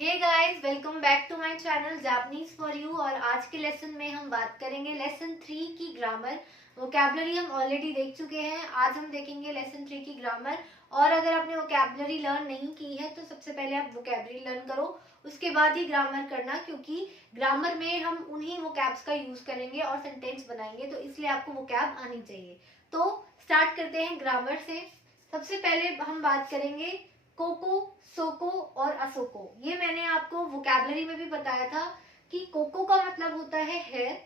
Hey guys, welcome back to my channel Japanese for you. और आज के lesson में हम बात करेंगे लेसन 3 की ग्रामर। वोकैबुलरी हम ऑलरेडी देख चुके हैं, आज हम देखेंगे लेसन 3 की ग्रामर। और अगर आपने वोकैबुलरी लर्न नहीं की है तो सबसे पहले आप वोकैबुलरी लर्न करो, उसके बाद ही ग्रामर करना, क्योंकि ग्रामर में हम उन्हीं वोकैब्स का यूज करेंगे और सेंटेंस बनाएंगे, तो इसलिए आपको वोकैब आनी चाहिए। तो स्टार्ट करते हैं ग्रामर से। सबसे पहले हम बात करेंगे कोको, सोको और असोको। ये मैंने आपको वोकैबुलरी में भी बताया था कि कोको का मतलब होता है हेयर,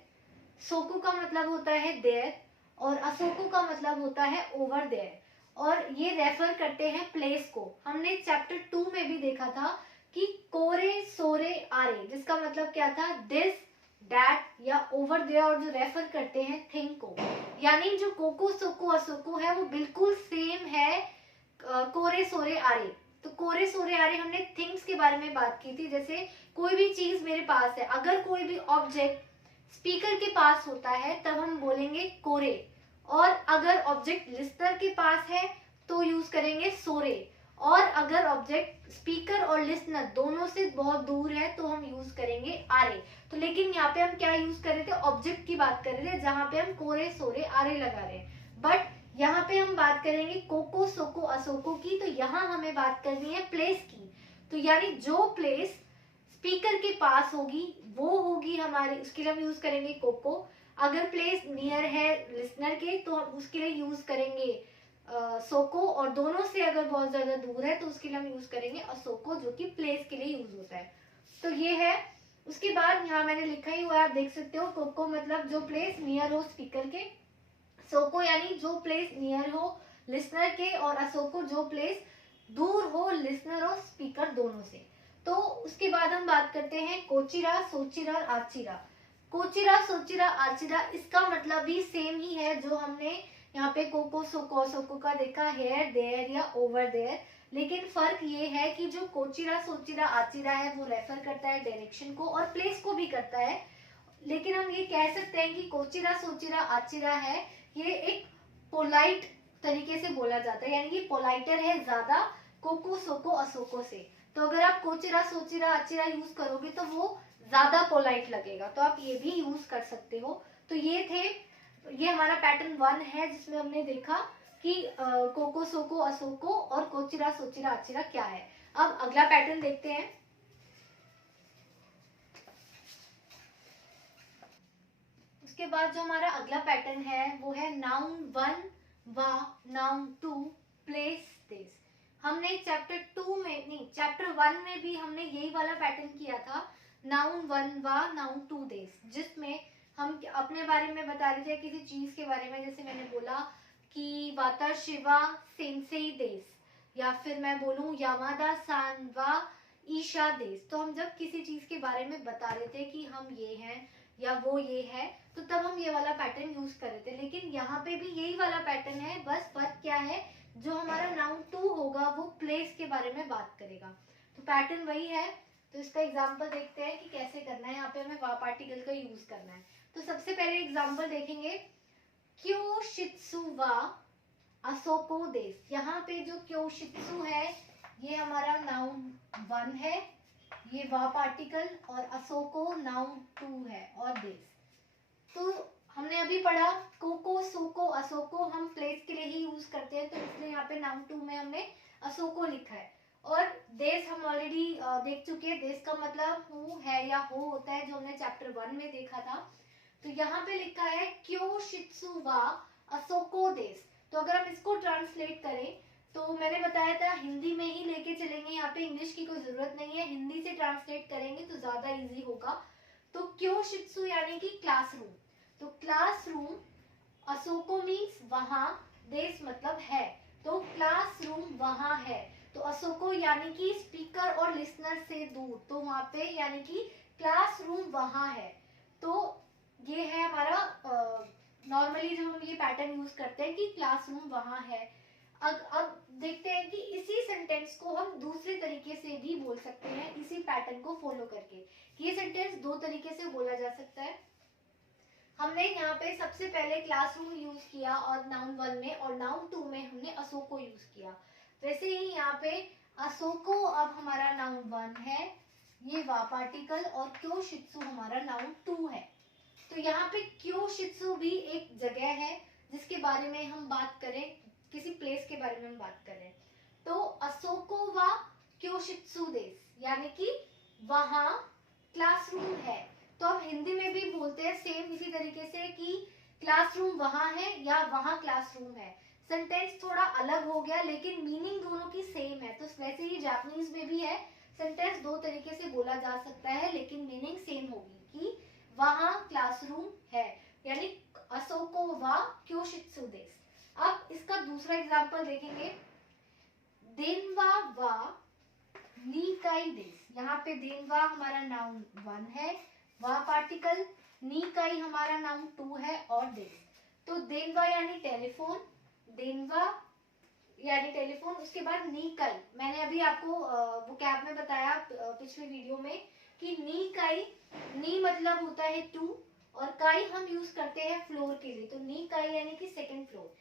सोको का मतलब होता है देयर और असोको का मतलब होता है ओवर देयर। और ये रेफर करते हैं प्लेस को। हमने चैप्टर 2 में भी देखा था कि कोरे सोरे आरे, जिसका मतलब क्या था, दिस दैट या ओवर देयर, और जो रेफर करते हैं थिंग को। यानी जो कोको सोको असोको है वो बिल्कुल सेम है कोरे सोरे आरे। तो कोरे सोरे आरे हमने थिंग्स के बारे में बात की थी। जैसे कोई भी चीज मेरे पास है, अगर कोई भी ऑब्जेक्ट स्पीकर के पास होता है तब हम बोलेंगे कोरे, और अगर ऑब्जेक्ट लिस्नर के पास है तो यूज करेंगे सोरे, और अगर ऑब्जेक्ट स्पीकर और लिस्नर दोनों से बहुत दूर है तो हम यूज करेंगे आरे। तो लेकिन यहाँ पे हम क्या यूज कर रहे थे, ऑब्जेक्ट की बात कर रहे थे, जहां पे हम कोरे सोरे आरे लगा रहे हैं। बट यहाँ पे हम बात करेंगे कोको सोको असोको की, तो यहाँ हमें बात करनी है प्लेस की। तो यानी जो प्लेस स्पीकर के पास होगी वो होगी हमारी, उसके लिए हम यूज करेंगे कोको। अगर प्लेस नियर है लिसनर के तो हम उसके लिए यूज करेंगे सोको, और दोनों से अगर बहुत ज्यादा दूर है तो उसके लिए हम यूज करेंगे असोको, जो कि प्लेस के लिए यूज होता है। तो ये है। उसके बाद यहाँ मैंने लिखा ही हुआ है, आप देख सकते हो, कोको मतलब जो प्लेस नियर हो स्पीकर के, सोको यानी जो प्लेस नियर हो लिसनर के, और असोको जो प्लेस दूर हो लिसनर और स्पीकर दोनों से। तो उसके बाद हम बात करते हैं कोचिरा सोचिरा आचिरा। कोचिरा सोचिरा आचिरा, इसका मतलब भी सेम ही है जो हमने यहाँ पे कोको सोको सोको का देखा, हेयर देयर या ओवर देयर। लेकिन फर्क ये है कि जो कोचिरा सोचिरा आचिरा है वो रेफर करता है डायरेक्शन को और प्लेस को भी करता है। लेकिन हम ये कह सकते हैं कि कोचिरा सोचिरा आचिरा है, ये एक पोलाइट तरीके से बोला जाता है, यानी कि पोलाइटर है ज्यादा कोको सोको असोको से। तो अगर आप कोचिरा सोचिरा आचिरा यूज करोगे तो वो ज्यादा पोलाइट लगेगा, तो आप ये भी यूज कर सकते हो। तो ये हमारा पैटर्न 1 है जिसमें हमने देखा कि कोको सोको असोको और कोचिरा सोचिरा आचिरा क्या है। अब अगला पैटर्न देखते हैं। उसके बाद जो हमारा अगला पैटर्न है वो है नाउन 1 वा, नाउन 2 प्लेस दिस। हमने चैप्टर 2 में नहीं, चैप्टर 1 में भी हमने यही वाला पैटर्न किया था, नाउन 1 वा नाउन 2 दिस, जिसमें हम अपने बारे में बता रहे थे, किसी चीज के बारे में। जैसे मैंने बोला कि वाता शिवा सेंसेई देस, या फिर मैं बोलूं यामादा सान वा ईशा देस। तो हम जब किसी चीज के बारे में बता रहे थे कि हम ये हैं या वो ये है, तो तब हम ये वाला पैटर्न यूज कर रहे थे। लेकिन यहाँ पे भी यही वाला पैटर्न है, बस फर्क क्या है, जो हमारा नाउन 2 होगा वो प्लेस के बारे में बात करेगा। तो पैटर्न वही है। तो इसका एग्जांपल देखते हैं कि कैसे करना है। यहाँ पे हमें वा पार्टिकल का यूज करना है। तो सबसे पहले एग्जाम्पल देखेंगे, क्योशित्सु वा असोको देस। यहाँ पे जो क्योशित्सु है ये हमारा नाउन 1 है, ये वा पार्टिकल, और असोको नाउन 2 है, और देस। तो हमने अभी पढ़ा कोको सोको असोको हम प्लेस के लिए ही यूज करते हैं, तो इसलिए यहाँ पे नाउन 2 में हमने असोको लिखा है। और देश हम ऑलरेडी देख चुके हैं, देश का मतलब हु है या हो होता है, जो हमने चैप्टर 1 में देखा था। तो यहाँ पे लिखा है क्योशित्सु वा असोको देश। तो अगर हम इसको ट्रांसलेट करें तो मैंने बताया था हिंदी में ही लेके चलेंगे, यहाँ पे इंग्लिश की कोई जरूरत नहीं है, हिंदी से ट्रांसलेट करेंगे तो ज्यादा इजी होगा। तो क्योशित्सु यानी कि क्लासरूम, तो क्लासरूम, असोको मीन्स वहां, देश मतलब है, तो क्लासरूम वहां है। तो असोको यानी कि स्पीकर और लिसनर से दूर, तो वहां पे यानी कि क्लासरूम वहां है। तो ये है हमारा नॉर्मली जो हम ये पैटर्न यूज करते हैं कि क्लासरूम वहां है। अब देखते हैं कि इसी सेंटेंस को हम दूसरे तरीके से भी बोल सकते हैं, इसी पैटर्न को फॉलो करके। ये सेंटेंस दो तरीके से बोला जा सकता है। हमने यहाँ पे सबसे पहले क्लासरूम यूज किया और नाउन 1 में, और नाउन 2 में हमने असोको यूज किया। वैसे ही यहाँ पे असोको अब हमारा नाउन 1 है, ये वा पार्टिकल, और क्योशित्सु हमारा नाउन टू है। तो यहाँ पे क्योशित्सु भी एक जगह है जिसके बारे में हम बात करें, किसी प्लेस के बारे में हम बात कर रहे हैं। तो असोको वा क्योशित्सु देस, यानी कि वहां क्लासरूम है। तो हम हिंदी में भी बोलते हैं सेम इसी तरीके से कि क्लासरूम वहां है या वहां क्लासरूम है। सेंटेंस थोड़ा अलग हो गया लेकिन मीनिंग दोनों की सेम है। तो वैसे ही जापानीज में भी है, सेंटेंस दो तरीके से बोला जा सकता है लेकिन मीनिंग सेम होगी कि वहां क्लासरूम है, यानी असोको वा क्योशित्सु देस। अब इसका दूसरा एग्जांपल देखेंगे, देनवा वा नीकाई देस। यहाँ पे देनवा हमारा नाउन वन है, वा पार्टिकल, नीकाई हमारा नाउन टू है और देस। तो देनवा यानी टेलीफोन, देनवा यानी टेलीफोन, उसके बाद नीकाई, मैंने अभी आपको वोकैब में बताया पिछले वीडियो में कि नीकाई, नी मतलब होता है टू और काई हम यूज करते हैं फ्लोर के लिए। तो नीकाई यानी कि सेकंड फ्लोर।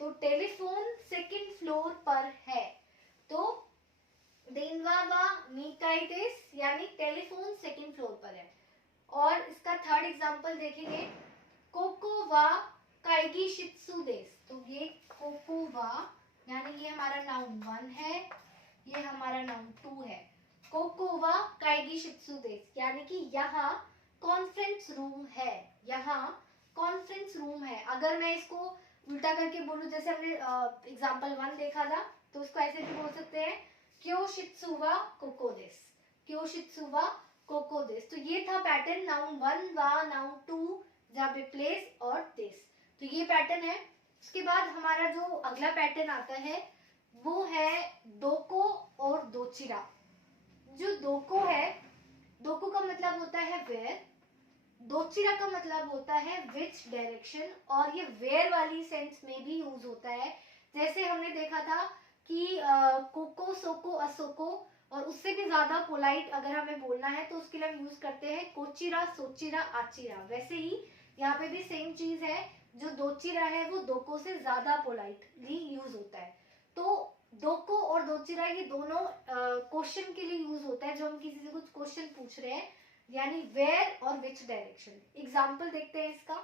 तो टेलीफोन सेकंड फ्लोर पर है। तो देनवा वा नीकाई देस यानी टेलीफोन सेकंड फ्लोर पर है। और इसका थर्ड एग्जांपल देखेंगे, कोको वा काइगी शित्सु देस। तो ये कोको वा यानी ये हमारा नाउन वन है, ये हमारा नाउन टू है। कोको वा काइगी शित्सु देस यानी कि यहाँ कॉन्फ्रेंस रूम है, यहाँ कॉन्फ्रेंस रूम है। अगर मैं इसको उल्टा करके बोलूं, जैसे हमने एग्जांपल वन देखा था, तो उसको ऐसे भी बोल सकते हैं, क्योशित्सु वा कोको देस, क्योशित्सु वा कोको देस। तो ये था पैटर्न, नाउन वन वा, नाउन टू, जहाँ पे प्लेस और देस। तो ये पैटर्न है। उसके बाद हमारा जो अगला पैटर्न आता है वो है दोको और दोचिरा। जो दोको है, दोको का मतलब होता है वेयर, दोचिरा का मतलब होता है विच डायरेक्शन, और ये वेयर वाली सेंस में भी यूज होता है। जैसे हमने देखा था कि कोको सोको असोको, और उससे भी ज्यादा पोलाइट अगर हमें बोलना है तो उसके लिए हम यूज करते हैं कोचिरा सोचिरा आचिरा। वैसे ही यहाँ पे भी सेम चीज है, जो दोचिरा है वो दोको से ज्यादा पोलाइटली यूज होता है। तो दोको और दोचिरा ये दोनों क्वेश्चन के लिए यूज होता है, जो हम किसी से कुछ क्वेश्चन पूछ रहे हैं, यानी वेयर और विच डायरेक्शन। एग्जाम्पल देखते हैं इसका।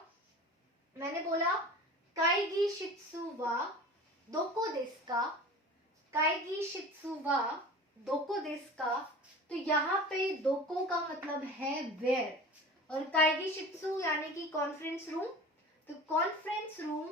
मैंने बोला काइगी शित्सु वा दोको देस का, काइगी शित्सु वा दोको देस का। तो यहाँ पे दोको का मतलब है वेयर, और काइगी शित्सु यानी कि कॉन्फ्रेंस रूम। तो कॉन्फ्रेंस रूम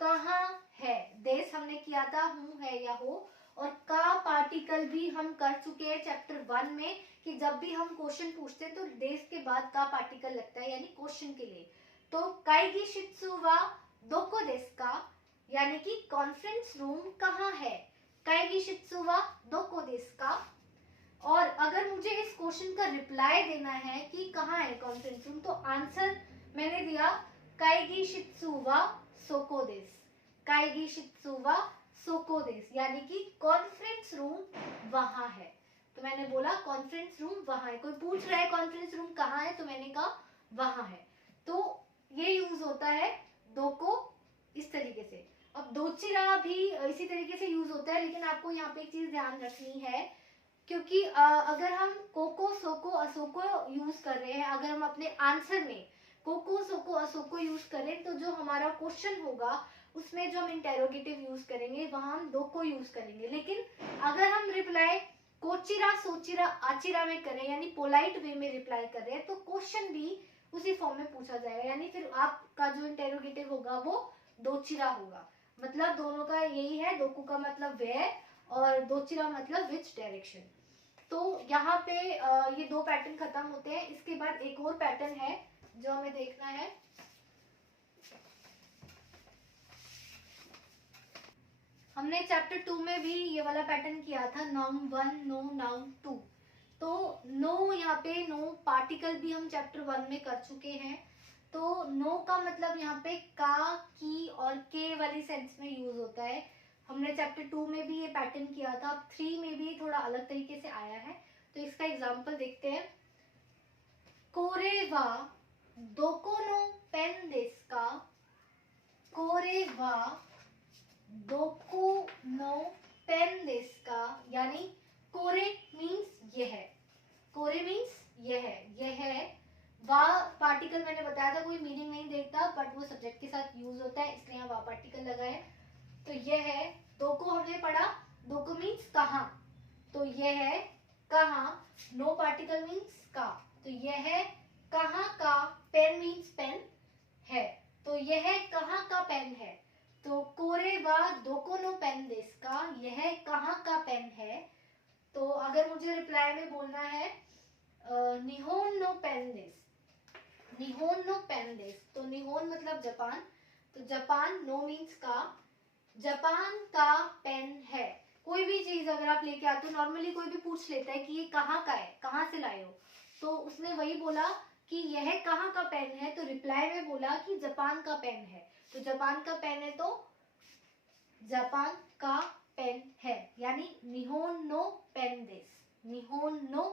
कहाँ है, देश हमने किया था हूँ है या हो, और का पार्टिकल भी हम कर चुके हैं चैप्टर वन में कि जब भी हम क्वेश्चन पूछते हैं तो देश के बाद का पार्टिकल लगता है, यानी क्वेश्चन के लिए। तो काइगी शित्सु वा दोको देस का यानी कि कॉन्फ्रेंस रूम कहाँ है, काइगी शित्सु वा दोको देस का। और अगर मुझे इस क्वेश्चन का रिप्लाई देना है कि कहाँ है कॉन्फ्रेंस रूम, तो आंसर मैंने दिया काइगी शित्सु वा सोको देस, काइगी शित्सु वा सोको देस, यानी कि कॉन्फ्रेंस रूम वहां है। तो मैंने बोला कॉन्फ्रेंस रूम वहां है। कोई पूछ रहा है कॉन्फ्रेंस रूम कहाँ है, तो मैंने कहा वहां है। तो ये यूज होता है दोको इस तरीके से। अब दोचिरा भी इसी तरीके से यूज होता है, लेकिन आपको यहाँ पे एक चीज ध्यान रखनी है, क्योंकि अगर हम कोको सोको असोको यूज कर रहे हैं, अगर हम अपने आंसर में कोको सोको असोको यूज करें, तो जो हमारा क्वेश्चन होगा उसमें जो हम इंटेरोगेटिव यूज करेंगे वहां हम दोको यूज करेंगे। लेकिन अगर हम रिप्लाई कोचिरा सोचिरा आचिरा में करें, यानी पोलाइट वे में रिप्लाई कर रहे हैं, तो क्वेश्चन भी उसी फॉर्म में पूछा जाएगा, यानी फिर आपका जो इंटेरोगेटिव होगा वो दोचिरा होगा। मतलब दोनों का यही है, दोको का मतलब वेयर और दोचिरा मतलब विच डायरेक्शन। तो यहाँ पे ये दो पैटर्न खत्म होते हैं। इसके बाद एक और पैटर्न है जो हमें देखना है। हमने चैप्टर 2 में भी ये वाला पैटर्न किया था, नाउन 1 नो नाउन 2। तो नो, यहाँ पे नो पार्टिकल भी हम चैप्टर 1 में कर चुके हैं। तो नो का मतलब यहाँ पे का, की और के वाली सेंस में यूज होता है। हमने चैप्टर 2 में भी ये पैटर्न किया था, 3 में भी थोड़ा अलग तरीके से आया है। तो इसका एग्जांपल देखते हैं। कोरे वा दोको नो पेन देस का, कोरे वा दोको नो पेन देस का, यानी कोरे मीन्स ये है, कोरे कोरे मीन्स यह है। वा पार्टिकल मैंने बताया था कोई मीनिंग नहीं देता, बट वो सब्जेक्ट के साथ यूज होता है, इसलिए यहाँ वा पार्टिकल लगा है। तो यह है, दो को हमने पढ़ा, दो को मीन्स कहाँ, तो यह है कहाँ। नो पार्टिकल मीन्स का, तो यह है कहाँ का। पेन मीन्स पेन है, तो यह कहाँ का पेन है। तो कोरे वा दोको नो पेन देस का, यह कहाँ का पेन है। तो अगर मुझे रिप्लाई में बोलना है निहोन नो पेन देस, निहोन नो पेन देस, तो निहोन मतलब जापान, तो जापान नो मीन्स का, जापान का पेन है। कोई भी चीज अगर आप लेके आते हो, नॉर्मली कोई भी पूछ लेता है कि ये कहाँ का है, कहाँ से लाए हो, तो उसने वही बोला कि यह कहाँ का पेन है, तो रिप्लाई में बोला कि जापान का पेन है। तो जापान का पेन है तो जापान का पेन है, यानी निहोन नो पेन देस, निहोन नो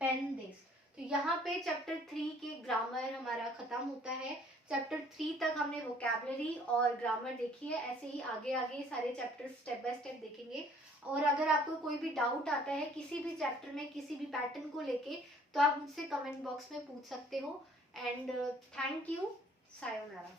पेन देस। तो यहाँ पे चैप्टर 3 के ग्रामर हमारा खत्म होता है। चैप्टर 3 तक हमने वोकैबुलरी और ग्रामर देखी है, ऐसे ही आगे आगे सारे चैप्टर स्टेप बाय स्टेप देखेंगे। और अगर आपको कोई भी डाउट आता है किसी भी चैप्टर में, किसी भी पैटर्न को लेके, तो आप मुझसे कमेंट बॉक्स में पूछ सकते हो। And thank you, sayonara.